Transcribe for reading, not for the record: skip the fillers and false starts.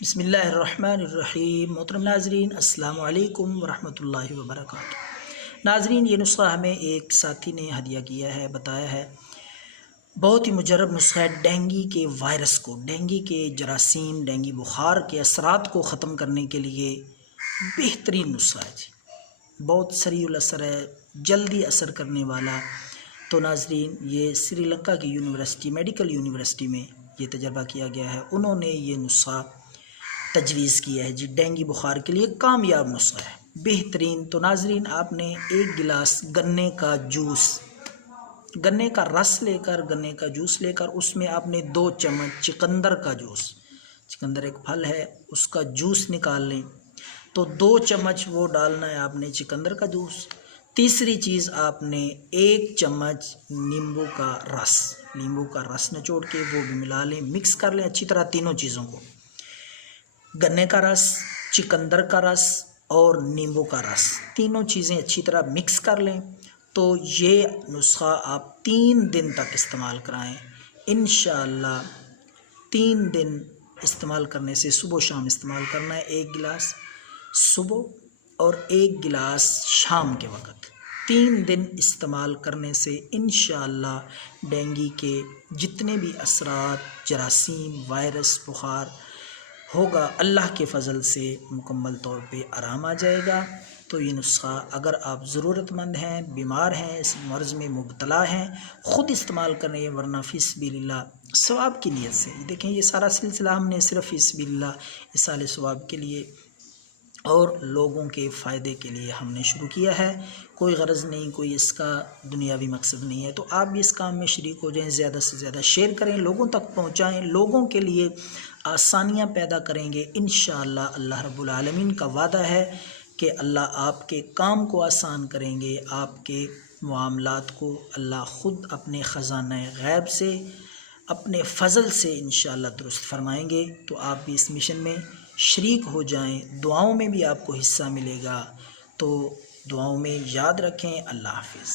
بسم اللہ الرحمن الرحیم۔ محترم ناظرین، السلام علیکم ورحمۃ اللہ وبرکاتہ۔ ناظرین، یہ نسخہ ہمیں ایک ساتھی نے ہدیہ کیا ہے، بتایا ہے بہت ہی مجرب نسخہ ہے ڈینگی کے وائرس کو، ڈینگی کے جراثیم، ڈینگی بخار کے اثرات کو ختم کرنے کے لیے بہترین نسخہ ہے جی، بہت سریع الاثر ہے، جلدی اثر کرنے والا۔ تو ناظرین، یہ سری لنکا کی یونیورسٹی، میڈیکل یونیورسٹی میں یہ تجربہ کیا گیا ہے، انہوں نے یہ نسخہ تجویز کیا ہے جی، ڈینگی بخار کے لیے کامیاب نسخہ ہے، بہترین۔ تو ناظرین، آپ نے ایک گلاس گنے کا جوس، گنے کا رس لے کر، گنے کا جوس لے کر، اس میں آپ نے 2 چمچ چقندر کا جوس، چقندر ایک پھل ہے، اس کا جوس نکال لیں، تو 2 چمچ وہ ڈالنا ہے آپ نے چقندر کا جوس۔ تیسری چیز، آپ نے 1 چمچ نیمبو کا رس نچوڑ کے وہ بھی ملا لیں، مکس کر لیں اچھی طرح تینوں چیزوں کو، گنے کا رس، چقندر کا رس اور نیمبو کا رس، تینوں چیزیں اچھی طرح مکس کر لیں۔ تو یہ نسخہ آپ 3 دن تک استعمال کرائیں انشاءاللہ۔ 3 دن استعمال کرنے سے، صبح و شام استعمال کرنا ہے، 1 گلاس صبح اور 1 گلاس شام کے وقت۔ 3 دن استعمال کرنے سے انشاءاللہ ڈینگی کے جتنے بھی اثرات، جراثیم، وائرس، بخار ہوگا، اللہ کے فضل سے مکمل طور پہ آرام آ جائے گا۔ تو یہ نسخہ اگر آپ ضرورت مند ہیں، بیمار ہیں، اس مرض میں مبتلا ہیں، خود استعمال کریں، ورنہ فی سبیل اللہ ثواب کی نیت سے، دیکھیں یہ سارا سلسلہ ہم نے صرف فی سبیل اللہ اصال ثواب کے لیے اور لوگوں کے فائدے کے لیے ہم نے شروع کیا ہے، کوئی غرض نہیں، کوئی اس کا دنیاوی مقصد نہیں ہے۔ تو آپ بھی اس کام میں شریک ہو جائیں، زیادہ سے زیادہ شیئر کریں، لوگوں تک پہنچائیں، لوگوں کے لیے آسانیاں پیدا کریں گے انشاءاللہ۔ اللہ رب العالمین کا وعدہ ہے کہ اللہ آپ کے کام کو آسان کریں گے، آپ کے معاملات کو اللہ خود اپنے خزانہ غیب سے، اپنے فضل سے انشاءاللہ درست فرمائیں گے۔ تو آپ بھی اس مشن میں شریک ہو جائیں، دعاؤں میں بھی آپ کو حصہ ملے گا۔ تو دعاؤں میں یاد رکھیں۔ اللہ حافظ۔